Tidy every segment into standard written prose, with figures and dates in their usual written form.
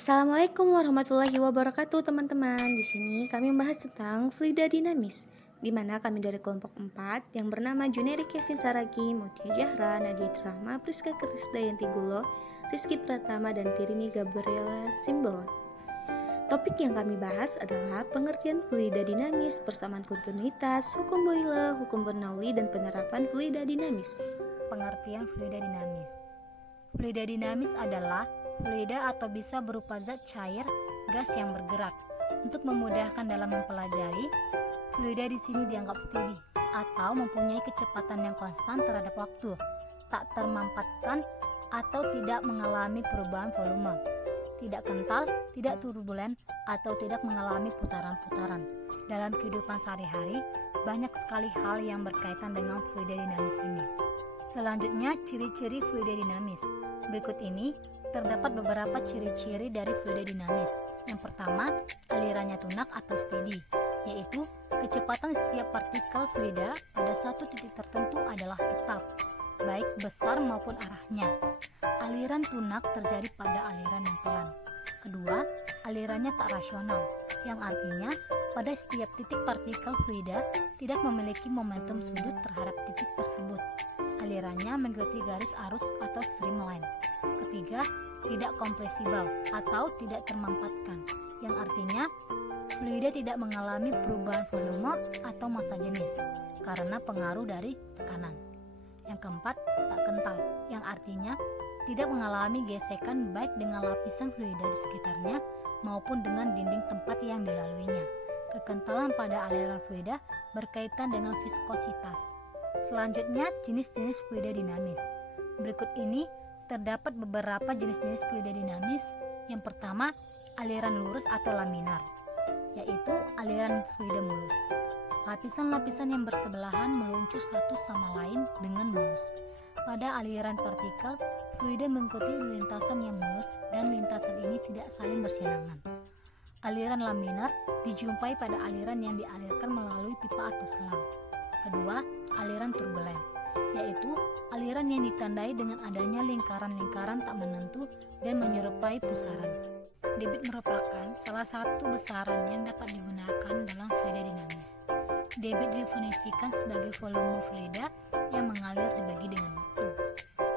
Assalamualaikum warahmatullahi wabarakatuh teman-teman. Di sini kami membahas tentang fluida dinamis, di mana kami dari kelompok 4 yang bernama Juneri Kevin Saragi, Mutia Jahra, Nadia Rahma, Priska Krisdayanti Gulo, Rizky Pratama, dan Tirini Gabriela Simbol. Topik yang kami bahas adalah pengertian fluida dinamis, persamaan kontinuitas, hukum Boyle, hukum Bernoulli, dan penerapan fluida dinamis. Pengertian fluida dinamis. Fluida dinamis adalah fluida atau bisa berupa zat cair, gas yang bergerak. Untuk memudahkan dalam mempelajari, fluida di sini dianggap steady atau mempunyai kecepatan yang konstan terhadap waktu, tak termampatkan atau tidak mengalami perubahan volume, tidak kental, tidak turbulen, atau tidak mengalami putaran-putaran. Dalam kehidupan sehari-hari, banyak sekali hal yang berkaitan dengan fluida dinamis ini. Selanjutnya, ciri-ciri fluida dinamis. Berikut ini terdapat beberapa ciri-ciri dari fluida dinamis. Yang pertama, alirannya tunak atau steady, yaitu kecepatan setiap partikel fluida pada satu titik tertentu adalah tetap, baik besar maupun arahnya. Aliran tunak terjadi pada aliran yang pelan. Kedua, alirannya tak rasional, yang artinya pada setiap titik partikel fluida tidak memiliki momentum sudut terhadap titik tersebut. Alirannya mengikuti garis arus atau streamline. Ketiga, tidak kompresibel atau tidak termampatkan, yang artinya fluida tidak mengalami perubahan volume atau massa jenis karena pengaruh dari tekanan. Yang keempat, tak kental, yang artinya tidak mengalami gesekan baik dengan lapisan fluida di sekitarnya maupun dengan dinding tempat yang dilaluinya. Kekentalan pada aliran fluida berkaitan dengan viskositas. Selanjutnya, jenis-jenis fluida dinamis. Berikut ini terdapat beberapa jenis-jenis fluida dinamis. Yang pertama, aliran lurus atau laminar, yaitu aliran fluida mulus. Lapisan-lapisan yang bersebelahan meluncur satu sama lain dengan mulus. Pada aliran partikel, fluida mengikuti lintasan yang mulus dan lintasan ini tidak saling bersilangan. Aliran laminar dijumpai pada aliran yang dialirkan melalui pipa atau selang. Kedua, aliran turbulen, yaitu aliran yang ditandai dengan adanya lingkaran-lingkaran tak menentu dan menyerupai pusaran. Debit merupakan salah satu besaran yang dapat digunakan dalam fluida dinamis. Debit didefinisikan sebagai volume fluida yang mengalir dibagi dengan waktu.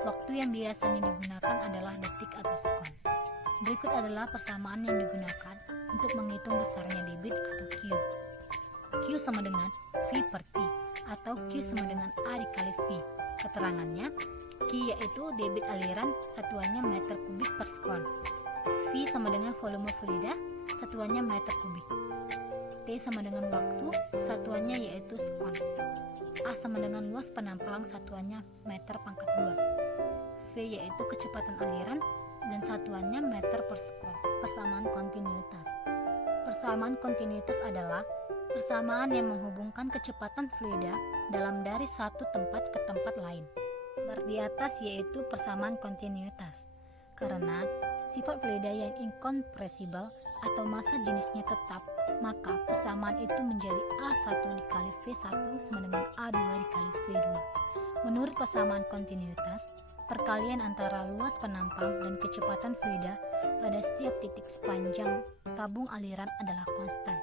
Waktu yang biasanya digunakan adalah detik atau sekon. Berikut adalah persamaan yang digunakan untuk menghitung besarnya debit atau Q. Q sama dengan V per T atau Q sama dengan A dikali V. Keterangannya, Q yaitu debit aliran, satuannya meter kubik per sekon. V sama dengan volume fluida, satuannya meter kubik. T sama dengan waktu, satuannya yaitu sekon. A sama dengan luas penampang, satuannya meter pangkat 2. V yaitu kecepatan aliran dan satuannya meter per sekon. Persamaan kontinuitas. Persamaan kontinuitas adalah persamaan yang menghubungkan kecepatan fluida dalam dari satu tempat ke tempat lain. Bar di atas yaitu persamaan kontinuitas. Karena sifat fluida yang incompressible atau massa jenisnya tetap, maka persamaan itu menjadi A1 dikali V1 sama dengan A2 dikali V2. Menurut persamaan kontinuitas, perkalian antara luas penampang dan kecepatan fluida pada setiap titik sepanjang tabung aliran adalah konstan.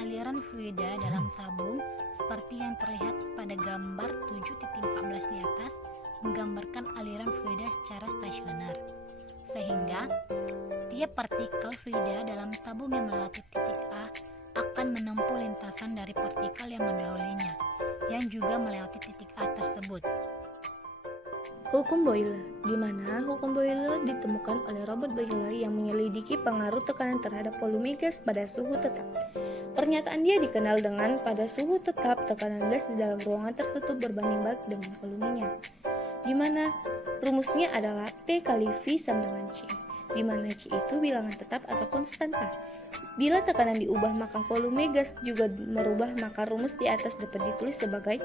Aliran fluida dalam tabung seperti yang terlihat pada gambar 7.14 di atas menggambarkan aliran fluida secara stasioner, sehingga tiap partikel fluida dalam tabung yang melewati titik A akan menempuh lintasan dari partikel yang mendahulunya yang juga melewati titik A tersebut. Hukum Boyle, di mana hukum Boyle ditemukan oleh Robert Boyle yang menyelidiki pengaruh tekanan terhadap volume gas pada suhu tetap. Pernyataan dia dikenal dengan pada suhu tetap tekanan gas di dalam ruangan tertutup berbanding balik dengan volumenya, di mana rumusnya adalah P kali V sama dengan C, di mana C itu bilangan tetap atau konstanta. Bila tekanan diubah maka volume gas juga merubah, maka rumus di atas dapat ditulis sebagai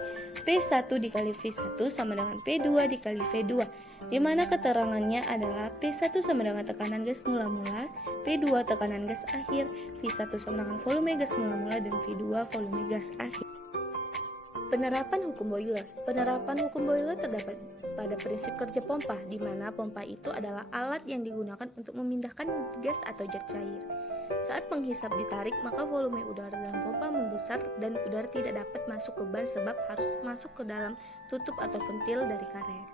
P1 dikali V1 sama dengan P2 dikali V2, di mana keterangannya adalah P1 sama dengan tekanan gas mula-mula, P2 tekanan gas akhir, V1 sama dengan volume gas mula-mula, dan V2 volume gas akhir. Penerapan hukum Boyle. Penerapan hukum Boyle terdapat pada prinsip kerja pompa, di mana pompa itu adalah alat yang digunakan untuk memindahkan gas atau zat cair. Saat penghisap ditarik, maka volume udara dalam pompa membesar dan udara tidak dapat masuk ke ban sebab harus masuk ke dalam tutup atau ventil dari karet.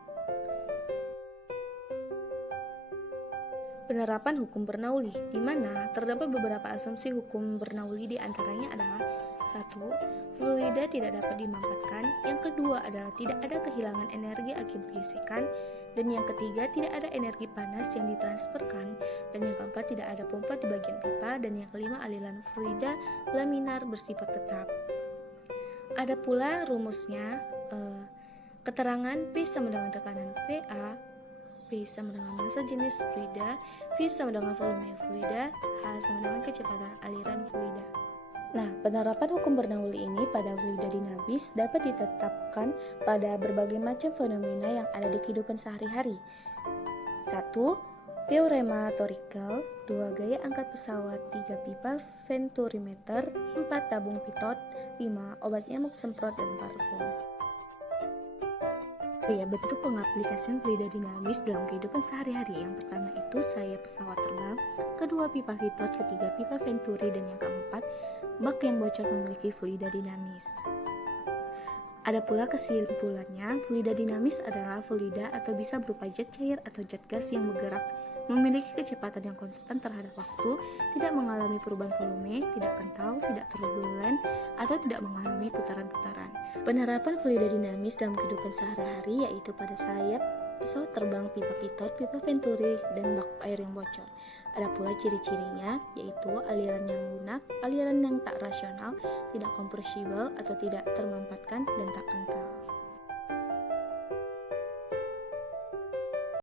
Penerapan hukum Bernoulli, di mana terdapat beberapa asumsi hukum Bernoulli, di antaranya adalah 1. Fluida tidak dapat dimampatkan. Yang kedua adalah tidak ada kehilangan energi akibat gesekan. Dan yang ketiga, tidak ada energi panas yang ditransferkan. Dan yang keempat, tidak ada pompa di bagian pipa. Dan yang kelima, aliran fluida laminar bersifat tetap. Ada pula rumusnya, keterangan P sama dengan tekanan PA, P sama dengan massa jenis fluida, V sama dengan volume fluida, H sama dengan kecepatan aliran fluida. Nah, penerapan hukum Bernoulli ini pada fluida dinamis dapat ditetapkan pada berbagai macam fenomena yang ada di kehidupan sehari-hari. 1. Teorema Torricelli. 2. Gaya angkat pesawat. 3. Pipa venturimeter. 4. Tabung pitot. 5. Obat nyamuk semprot dan parfum. Bentuk pengaplikasian fluida dinamis dalam kehidupan sehari-hari. Yang pertama itu sayap pesawat terbang, kedua pipa pitot, ketiga pipa venturi, dan yang keempat bak yang bocor memiliki fluida dinamis. Ada pula kesimpulannya, fluida dinamis adalah fluida atau bisa berupa zat cair atau zat gas yang bergerak, memiliki kecepatan yang konstan terhadap waktu, tidak mengalami perubahan volume, tidak kental, tidak turbulen, atau tidak mengalami putaran-putaran. Penerapan fluida dinamis dalam kehidupan sehari-hari yaitu pada sayap pesawat terbang, pipa pitot, pipa venturi, dan bak air yang bocor. Ada pula ciri-cirinya, yaitu aliran yang lunak, aliran yang tak rasional, tidak kompresibel atau tidak termampatkan, dan tak kental.